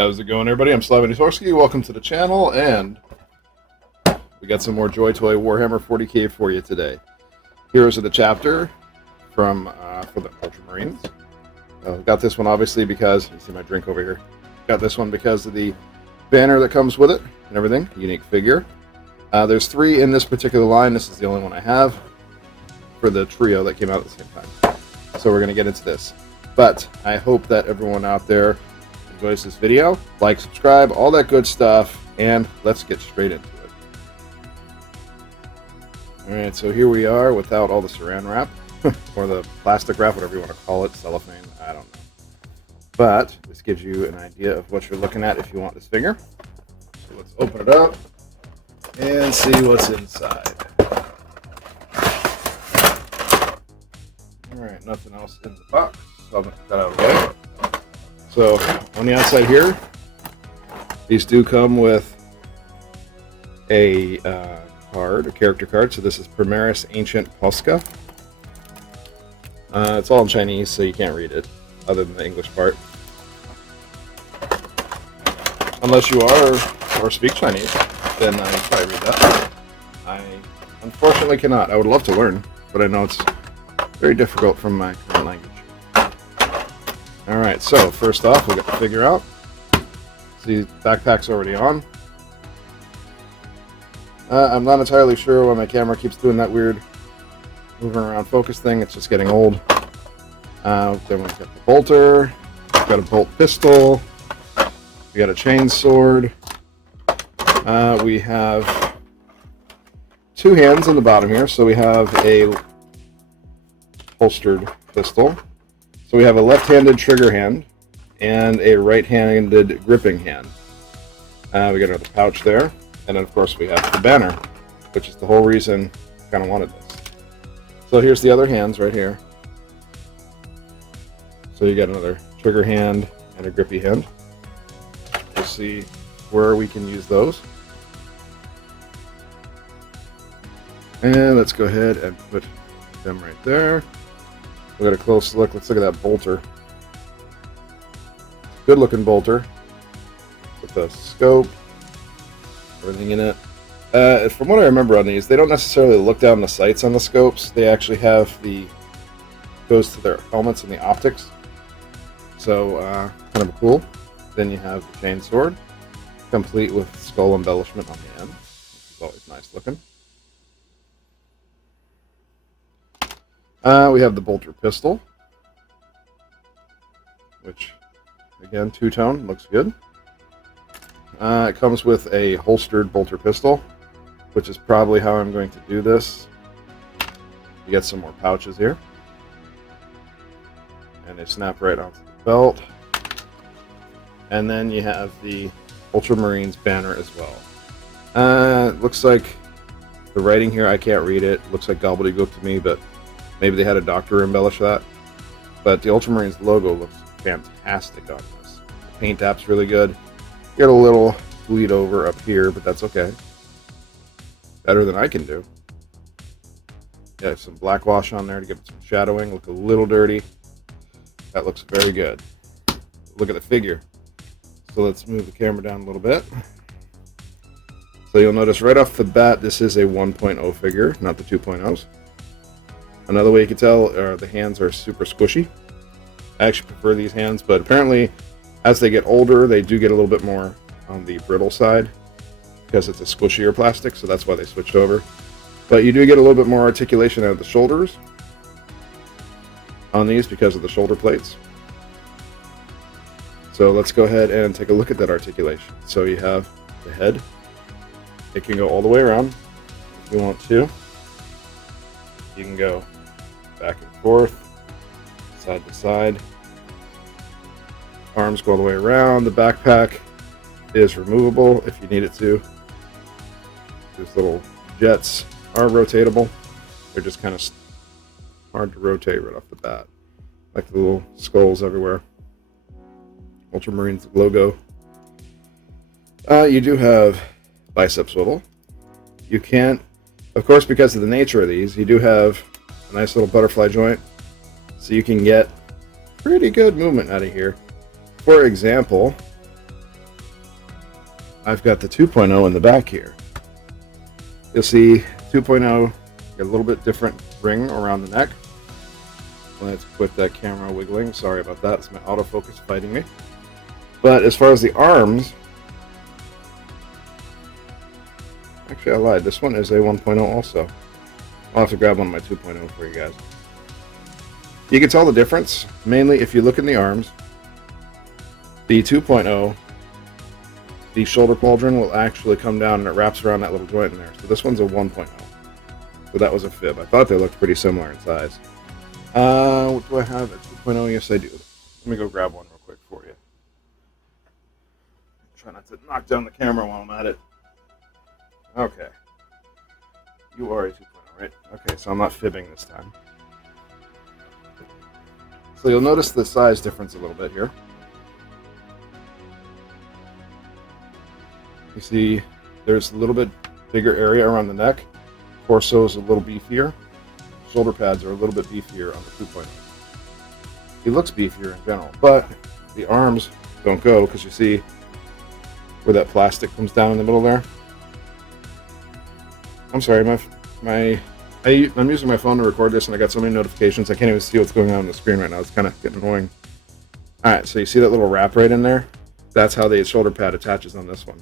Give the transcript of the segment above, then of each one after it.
How's it going, everybody? I'm Slavinatorski. Welcome to the channel, and we got some more Joytoy Warhammer 40K for you today. Heroes of the chapter for the Ultramarines. Got this one obviously because you see my drink over here. Got this one because of the banner that comes with it and everything. Unique figure. There's 3 in this particular line. This is the only one I have for the trio that came out at the same time. So we're going to get into this. But I hope that everyone out there enjoys this video. Like, subscribe, all that good stuff, and let's get straight into it. Alright, so here we are without all the saran wrap, or the plastic wrap, whatever you want to call it, cellophane, I don't know. But this gives you an idea of what you're looking at if you want this figure. So let's open it up and see what's inside. Alright, nothing else in the box. So I'll put that out of the way. So on the outside here, these do come with a card, a character card. So this is Primaris Ancient Polska. It's all in Chinese, so you can't read it, other than the English part. Unless you are or speak Chinese, then you can probably read that. I unfortunately cannot. I would love to learn, but I know it's very difficult from my current language. Alright, so first off, we'll get the figure out. See, backpack's already on. I'm not entirely sure why my camera keeps doing that weird moving around focus thing. It's just getting old. Then we've got the bolter. We've got a bolt pistol. We got a chain sword. We have 2 hands in the bottom here. So we have a holstered pistol. So we have a left-handed trigger hand and a right-handed gripping hand. We got another pouch there, and then of course we have the banner, which is the whole reason I kind of wanted this. So here's the other hands right here. So you got another trigger hand and a grippy hand. We'll see where we can use those. And let's go ahead and put them right there. We'll get a close look. Let's look at that bolter. Good looking bolter with the scope, everything in it. From what I remember on these, they don't necessarily look down the sights on the scopes. They actually have goes to their helmets and the optics. So kind of cool. Then you have the chain sword, complete with skull embellishment on the end, which is always nice looking. We have the bolter pistol, which, again, 2-tone, looks good. It comes with a holstered bolter pistol, which is probably how I'm going to do this. You get some more pouches here. And they snap right onto the belt. And then you have the Ultramarines banner as well. It looks like the writing here, I can't read it. Looks like gobbledygook to me, but maybe they had a doctor embellish that. But the Ultramarines logo looks fantastic on this. The paint app's really good. Get a little bleed over up here, but that's okay. Better than I can do. Yeah, some black wash on there to give it some shadowing. Look a little dirty. That looks very good. Look at the figure. So let's move the camera down a little bit. So you'll notice right off the bat, this is a 1.0 figure, not the 2.0s. Another way you can tell the hands are super squishy. I actually prefer these hands, but apparently as they get older, they do get a little bit more on the brittle side because it's a squishier plastic, so that's why they switched over. But you do get a little bit more articulation out of the shoulders on these because of the shoulder plates. So let's go ahead and take a look at that articulation. So you have the head. It can go all the way around if you want to. You can go back and forth, side to side. Arms go all the way around. The backpack is removable if you need it to. These little jets are rotatable. They're just kind of hard to rotate right off the bat. Like the little skulls everywhere. Ultramarines logo. You do have bicep swivel. You can't, of course, because of the nature of these, you do have a nice little butterfly joint, so you can get pretty good movement out of here. For example, I've got the 2.0 in the back here. You'll see 2.0 get a little bit different ring around the neck. Let's quit that camera wiggling. Sorry about that. It's my autofocus fighting me. But as far as the arms, actually I lied. This one is a 1.0 also. I'll have to grab one of my 2.0 for you guys. You can tell the difference, mainly if you look in the arms. The 2.0, the shoulder pauldron will actually come down and it wraps around that little joint in there. So this one's a 1.0. So that was a fib. I thought they looked pretty similar in size. What do I have at 2.0? Yes, I do. Let me go grab one real quick for you. Try not to knock down the camera while I'm at it. Okay. You are a 2.0, right? Okay, so I'm not fibbing this time. So you'll notice the size difference a little bit here. You see there's a little bit bigger area around the neck. Torso is a little beefier. Shoulder pads are a little bit beefier on the 2.0. He looks beefier in general, but the arms don't go because you see where that plastic comes down in the middle there. I'm sorry, I'm using my phone to record this and I got so many notifications I can't even see what's going on the screen right now. It's kind of getting annoying. Alright, so you see that little wrap right in there? That's how the shoulder pad attaches on this one.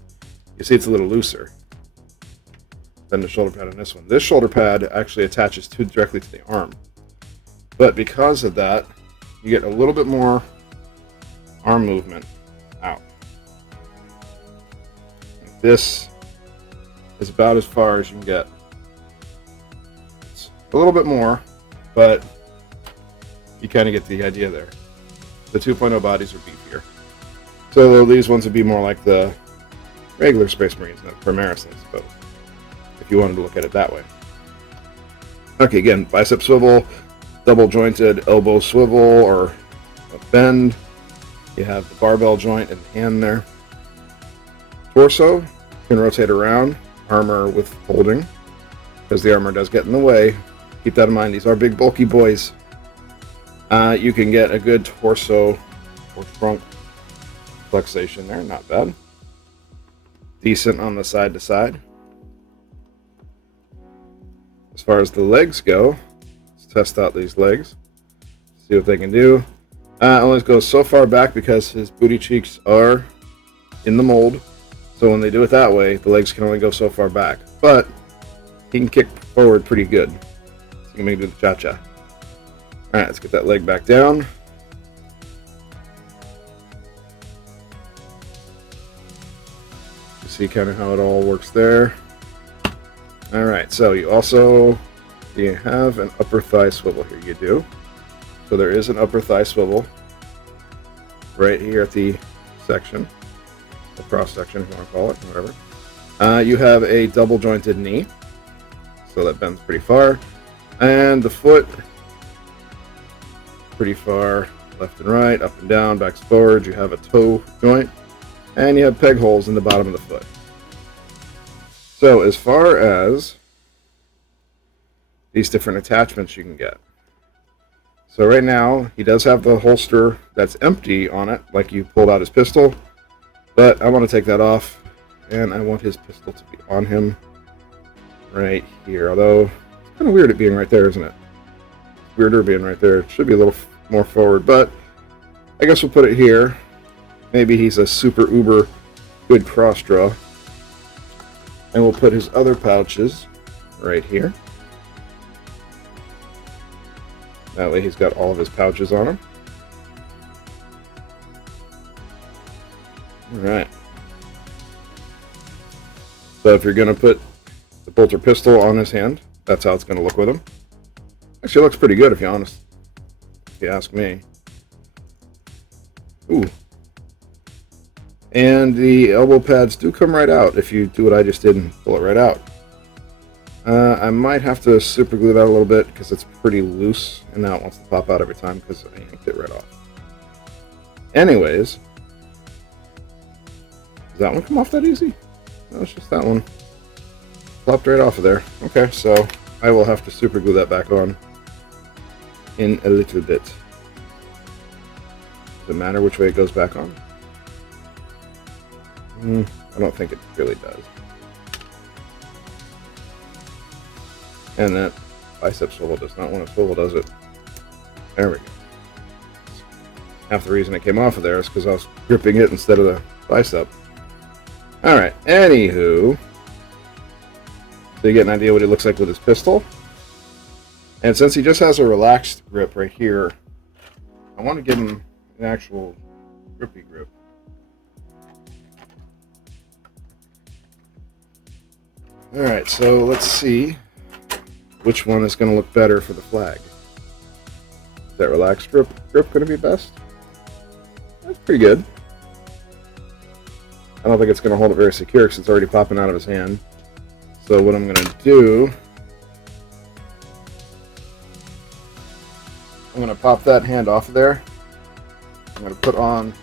You see it's a little looser than the shoulder pad on this one. This shoulder pad actually attaches directly to the arm. But because of that, you get a little bit more arm movement out. This is about as far as you can get. It's a little bit more, but you kind of get the idea there. The 2.0 bodies are beefier. So these ones would be more like the regular Space Marines, not Primaris, I suppose, if you wanted to look at it that way. Okay, again, bicep swivel, double jointed elbow swivel or a bend. You have the barbell joint and hand there. Torso can rotate around. Armor with holding, because the armor does get in the way. Keep that in mind. These are big, bulky boys. You can get a good torso or trunk flexation there. Not bad. Decent on the side to side. As far as the legs go, let's test out these legs. See what they can do. Only goes so far back because his booty cheeks are in the mold. So when they do it that way, the legs can only go so far back. But he can kick forward pretty good. So you can maybe do the cha-cha. Alright, let's get that leg back down. You see kind of how it all works there. Alright, so you have an upper thigh swivel here. You do. So there is an upper thigh swivel right here at the section. The cross section, if you want to call it, whatever. You have a double jointed knee, so that bends pretty far, and the foot pretty far left and right, up and down, backs forward. You have a toe joint, and you have peg holes in the bottom of the foot. So as far as these different attachments you can get, so right now he does have the holster that's empty on it, like you pulled out his pistol. But I want to take that off, and I want his pistol to be on him right here. Although, it's kind of weird it being right there, isn't it? It's weirder being right there. It should be a little more forward, but I guess we'll put it here. Maybe he's a super uber good cross draw. And we'll put his other pouches right here. That way he's got all of his pouches on him. Alright. So if you're going to put the bolter pistol on his hand, that's how it's going to look with him. Actually, it looks pretty good if you're honest. If you ask me. Ooh. And the elbow pads do come right out if you do what I just did and pull it right out. I might have to super glue that a little bit because it's pretty loose and now it wants to pop out every time because I yanked it right off. Anyways. Does that one come off that easy? No, it's just that one. Plopped right off of there. Okay, so I will have to super glue that back on in a little bit. Does it matter which way it goes back on? I don't think it really does. And that bicep swivel does not want to swivel, does it? There we go. Half the reason it came off of there is because I was gripping it instead of the bicep. Alright, anywho. So you get an idea what he looks like with his pistol. And since he just has a relaxed grip right here, I want to give him an actual grippy grip. Alright, so let's see which one is going to look better for the flag. Is that relaxed grip going to be best? That's pretty good. I don't think it's going to hold it very secure because it's already popping out of his hand. So what I'm going to do, I'm going to pop that hand off of there. I'm going to put on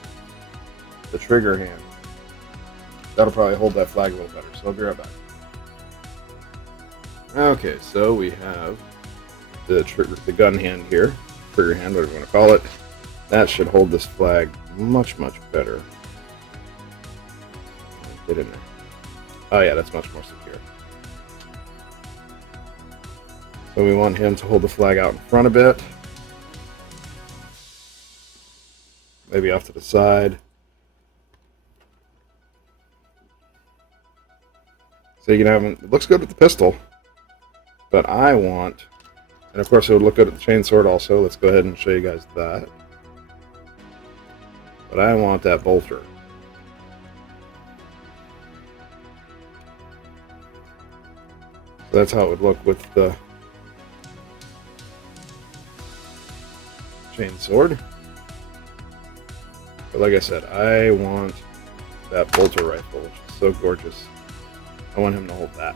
the trigger hand. That'll probably hold that flag a little better. So I'll be right back. Okay, so we have the gun hand here, trigger hand, whatever you want to call it. That should hold this flag much, much better. Get in there. Oh yeah, that's much more secure. So we want him to hold the flag out in front a bit. Maybe off to the side. So you can have him, it looks good with the pistol. But I want, and of course it would look good at the chainsword also. Let's go ahead and show you guys that. But I want that bolter. So that's how it would look with the chainsword. But like I said, I want that bolter rifle, which is so gorgeous. I want him to hold that.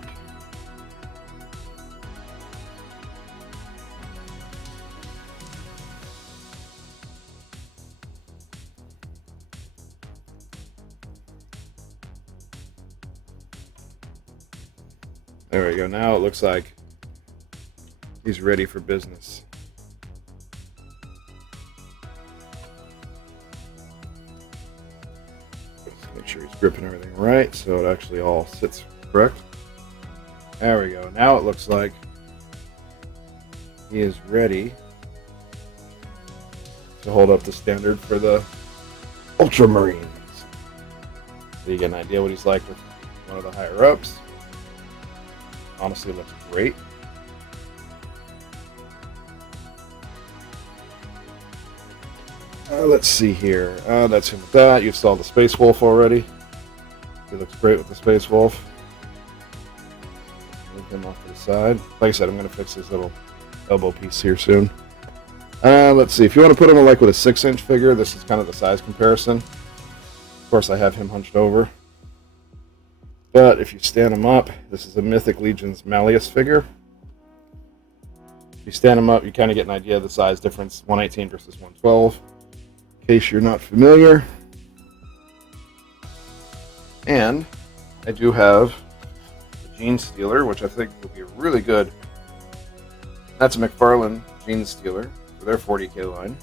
There we go. Now it looks like he's ready for business. Just make sure he's gripping everything right so it actually all sits correct. There we go. Now it looks like he is ready to hold up the standard for the Ultramarines. So you get an idea what he's like with one of the higher ups. Honestly, looks great. Let's see here. That's him with that. You saw the Space Wolf already. He looks great with the Space Wolf. Move him off to the side. Like I said, I'm going to fix his little elbow piece here soon. Let's see. If you want to put him in like with a 6-inch figure, this is kind of the size comparison. Of course, I have him hunched over. But if you stand him up, this is a Mythic Legion's Malleus figure. If you stand him up, you kind of get an idea of the size difference, 118 versus 112, in case you're not familiar. And I do have the Gene Stealer, which I think will be really good. That's a McFarlane Gene Stealer for their 40K line.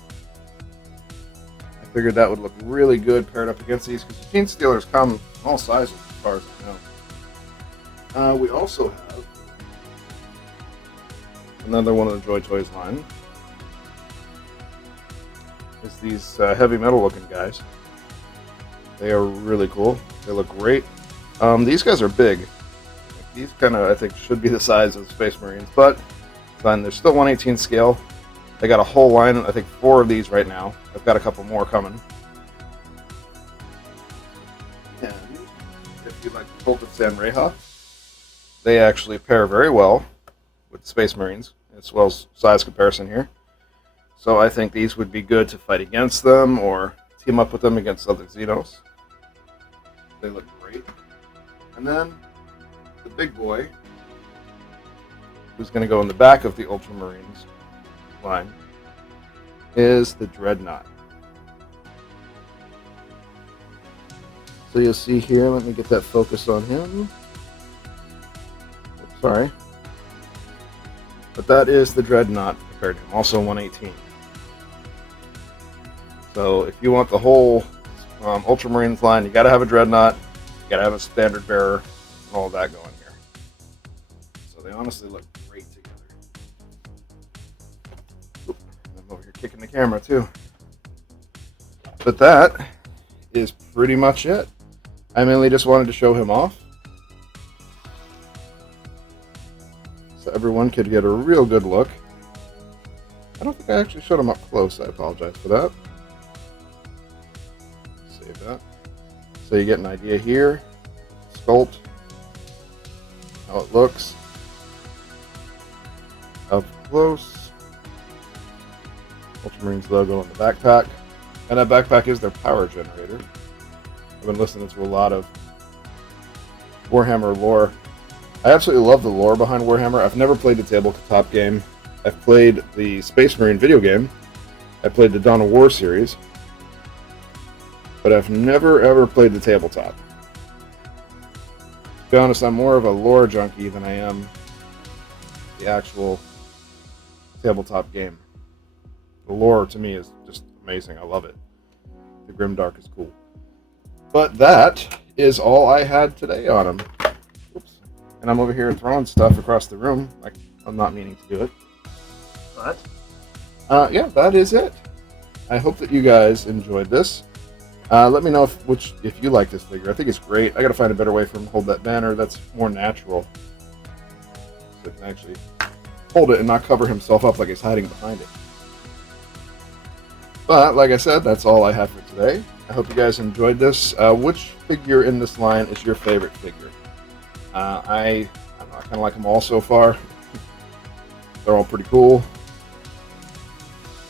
I figured that would look really good paired up against these, because the Gene Stealers come in all sizes as far as I know. We also have another one of the Joytoys line. It's these heavy metal looking guys. They are really cool. They look great. These guys are big. These kind of, I think, should be the size of the Space Marines, but fine. They're still 1/18 scale. They got a whole line, I think 4 of these right now. I've got a couple more coming. And if you like the Cult of San Reha, they actually pair very well with the Space Marines, as well as size comparison here. So I think these would be good to fight against them or team up with them against other Xenos. They look great. And then the big boy, who's going to go in the back of the Ultramarines line, is the Dreadnought. So you'll see here, let me get that focus on him. Oops, sorry. But that is the Dreadnought compared to him, also 118. So if you want the whole Ultramarines line, you got to have a Dreadnought. You gotta have a standard bearer and all of that going here. So they honestly look great together. Oop, I'm over here kicking the camera too. But that is pretty much it. I mainly just wanted to show him off, so everyone could get a real good look. I don't think I actually showed him up close. I apologize for that. Save that. So you get an idea here. Sculpt. How it looks. Up close. Ultramarines logo on the backpack. And that backpack is their power generator. I've been listening to a lot of Warhammer lore. I absolutely love the lore behind Warhammer. I've never played the tabletop game. I've played the Space Marine video game. I played the Dawn of War series. But I've never ever played the tabletop. To be honest, I'm more of a lore junkie than I am the actual tabletop game. The lore to me is just amazing. I love it. The Grimdark is cool. But that is all I had today on him. Oops. And I'm over here throwing stuff across the room. Like, I'm not meaning to do it. But, yeah, that is it. I hope that you guys enjoyed this. Let me know if you like this figure. I think it's great. I gotta find a better way for him to hold that banner that's more natural. So he can actually hold it and not cover himself up like he's hiding behind it. But, like I said, that's all I have for today. I hope you guys enjoyed this. Which figure in this line is your favorite figure? I don't know, I kind of like them all so far. They're all pretty cool.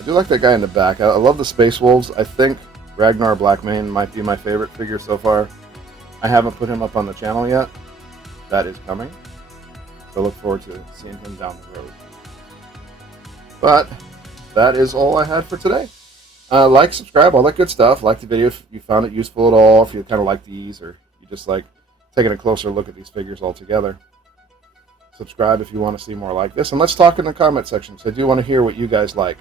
I do like that guy in the back. I love the Space Wolves. I think Ragnar Blackmane might be my favorite figure so far. I haven't put him up on the channel yet. That is coming. So look forward to seeing him down the road. But that is all I had for today. Like, subscribe, all that good stuff. Like the video if you found it useful at all, if you kind of like these, or you just like taking a closer look at these figures all together. Subscribe if you want to see more like this. And let's talk in the comment section, because I do want to hear what you guys like.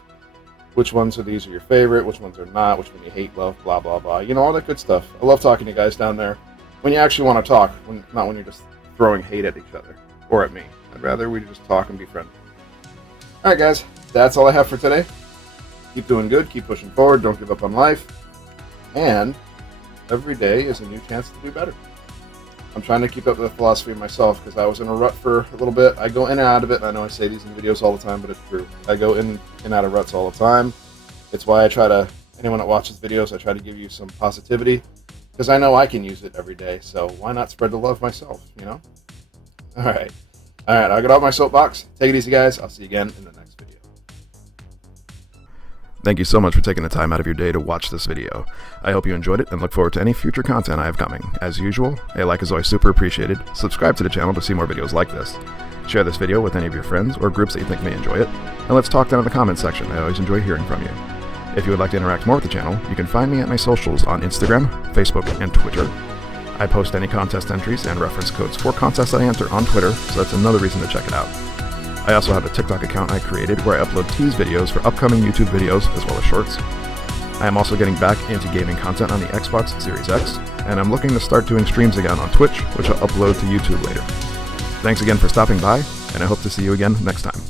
Which ones of these are your favorite, which ones are not, which one you hate, love, blah, blah, blah. You know, all that good stuff. I love talking to you guys down there when you actually want to talk, not when you're just throwing hate at each other or at me. I'd rather we just talk and be friendly. All right, guys, that's all I have for today. Keep doing good, keep pushing forward, don't give up on life, and every day is a new chance to do better. I'm trying to keep up with the philosophy myself, because I was in a rut for a little bit. I go in and out of it, and I know I say these in videos all the time, but it's true. I go in and out of ruts all the time. It's why I try to, anyone that watches videos, I try to give you some positivity, because I know I can use it every day, so why not spread the love myself, you know? All right, I'll get off my soapbox. Take it easy, guys. I'll see you again in the next video. Thank you so much for taking the time out of your day to watch this video. I hope you enjoyed it and look forward to any future content I have coming. As usual, a like is always super appreciated. Subscribe to the channel to see more videos like this. Share this video with any of your friends or groups that you think may enjoy it. And let's talk down in the comments section. I always enjoy hearing from you. If you would like to interact more with the channel, you can find me at my socials on Instagram, Facebook, and Twitter. I post any contest entries and reference codes for contests that I enter on Twitter, so that's another reason to check it out. I also have a TikTok account I created where I upload tease videos for upcoming YouTube videos as well as shorts. I am also getting back into gaming content on the Xbox Series X, and I'm looking to start doing streams again on Twitch, which I'll upload to YouTube later. Thanks again for stopping by, and I hope to see you again next time.